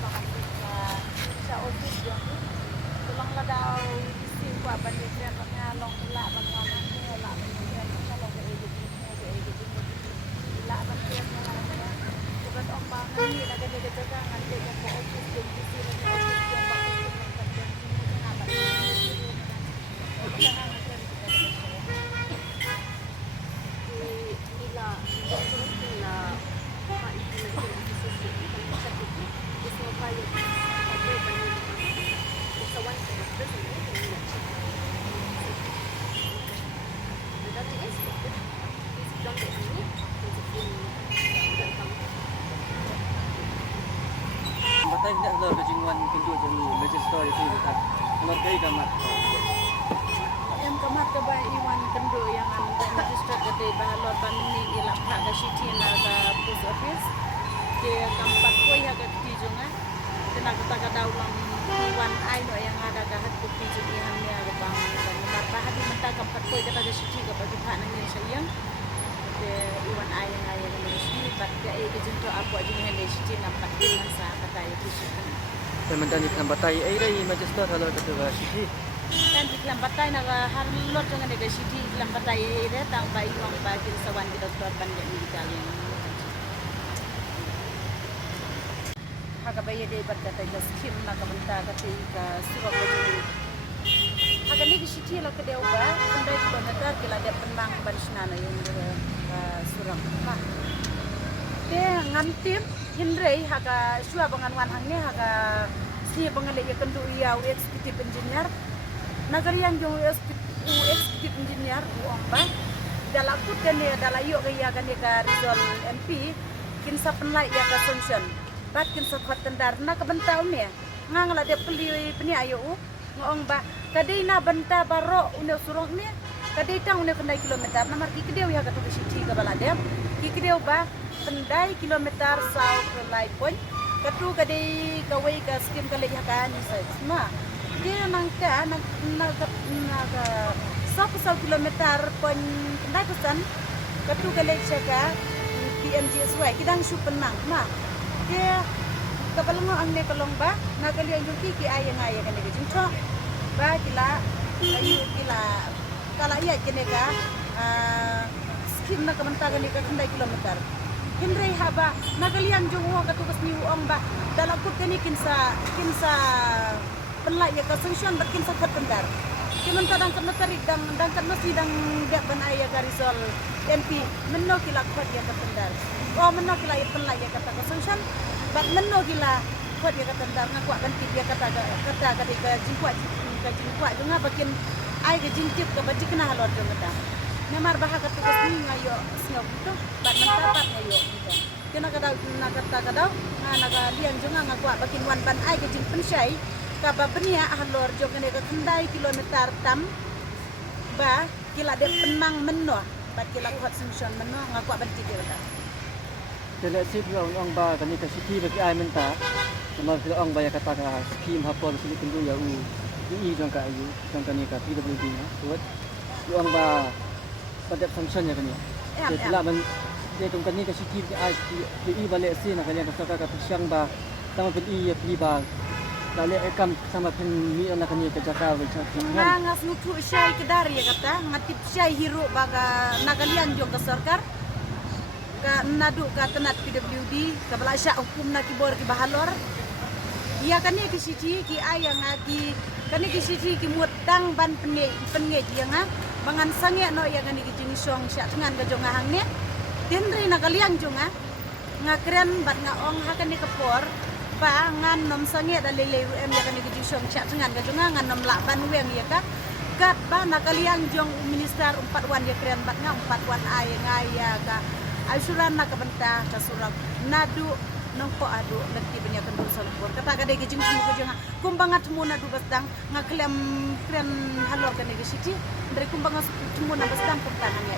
bahkan sa office yung tulang la daw isi ko ban ni kaya nga long la ban nga na la ban ni kaya sa long la ban kaya na la bukan ombang ni na ganda ganda ka ngan ko ko office yung isi na office yung bakit yung na Batay tidak lor kejingwan kunjuk jami majlis story itu tak lor kai gamat. Yang kamat ke ba iwan kendo yang anu dan register gede bahalor banini ila hak da city na da post office ke kampat ko ya ga tijunga kena kita daulang iwan ai no yang ada ga hat bukti jungi hamnya ga bang dan martahat di menta kampat ko ga da city ga bagi hak nang sayang ke iwan ai yang ai ga mesti bat ga e ga junto apa jungi han city nampak dengan sa kata ya tijunga. Permentan di batay ay ray majlis story halor kata ba sih. Dan di lambatay na harlot jangan ada city lambatay ere tang bai wang ba kin sawan di doktor banyak di Italian. Haga bayi dei berkata jas skim na kabenta kata ka surat wajib. Haga ni city la ke deuba andai kilometer kila ada penang barisna na yung surat. Ma. Te ngantim hindrei haga suwa bangan wan hangne haga si bangale ya kendu iya executive engineer Nagarian jong executive engineer uamba dalam kudan ya dalam yuk ya kan ya Rizal MP kinsa penlai ya ka solution bat kinsa khatan dar na ka bentau ne ngang la de peli peni ayo ngong ba kadai na benta baro une surong ne kadai tang une kendai kilometer na marki kedeu ya ka tu city ka baladem ki kedeu ba kendai kilometer sau ke lai pon katu kadai kawai ka skim ka le ya ka ni sa ma dia nangka naga 1 kilometer pon kendai pesan katu kale chaka PMGSY kidang su penang ma dia kabalngo ang ne kalong ba nagali ang yuki ki ayang ayang kan ne jincho ba kila ayu kila kala iya kene ka skim na kamantagan ni ka kendai kilometer Henry haba nagali ang jungo katu kasni uong ba dalakut kani kinsa penlai ya kasengsian berkin sakit tendar. Cuman kadang kena tarik dan kena sidang gak benai ya garisol MP menno kila kuat ya tendar. Oh menno kila ya penlai ya kata kasengsian, bat menno kila kuat ya tendar ngaku akan dia kata ketika jingkuat juga bakin ai ke jingtip ke baji kena halor juga dah. Nemar bahag kata kasni ngayo siop itu bat mentapat ngayo gitu. Kena kata naga liang juga ngaku bakin wan ban ai ke jing pensyai kaba benia ahlor jogane ka kendai kilometer tam ba kila de penang menno ba kila kuat solution menno ngaku banti dia ta Jadi sip ong ba kani ka city bagi ay menta sama sila ong ba ya kata ka skim hapon sili kundu ya i jong ka ayu jong kani ka PWD na buat ong ba pada function ya kani jadi la ban dia tong kani ka city bagi ay i balik si na kani ka ka pisyang ba sama pi ya pi ba Dali ekam sama pen mi anak ni ke Jakarta nga ngas nutu syai kedari ya kata ngatip syai hiru baga nagalian jong ke sarkar ka nadu ka tenat PWD ka bala sya hukum na kibor ki bahalor iya kani ki siti ki ayang ki kani ki siti ki mutang ban penge dia nga bangan sange no ya kani ki jinisong sya tengan ga jong hang ne tenri nagalian jong nga kren bat nga ong hakani kepor ba ngan nom sange da lele em ya kan gi jong chat ngan ga jonga ngan nom la ban weng ya ka gat ba nakaliang jong minister 4 wan ya kren bat nga 4 wan ay ngaya ka asuran na kabenta ka surang nadu nong ko adu lekti benya kan dul solpor kata ga de gi jing ko jonga kumbangat mo nadu bastang nga klem kren halor kan gi siti dari kumbangat mo na bastang kumtangan ya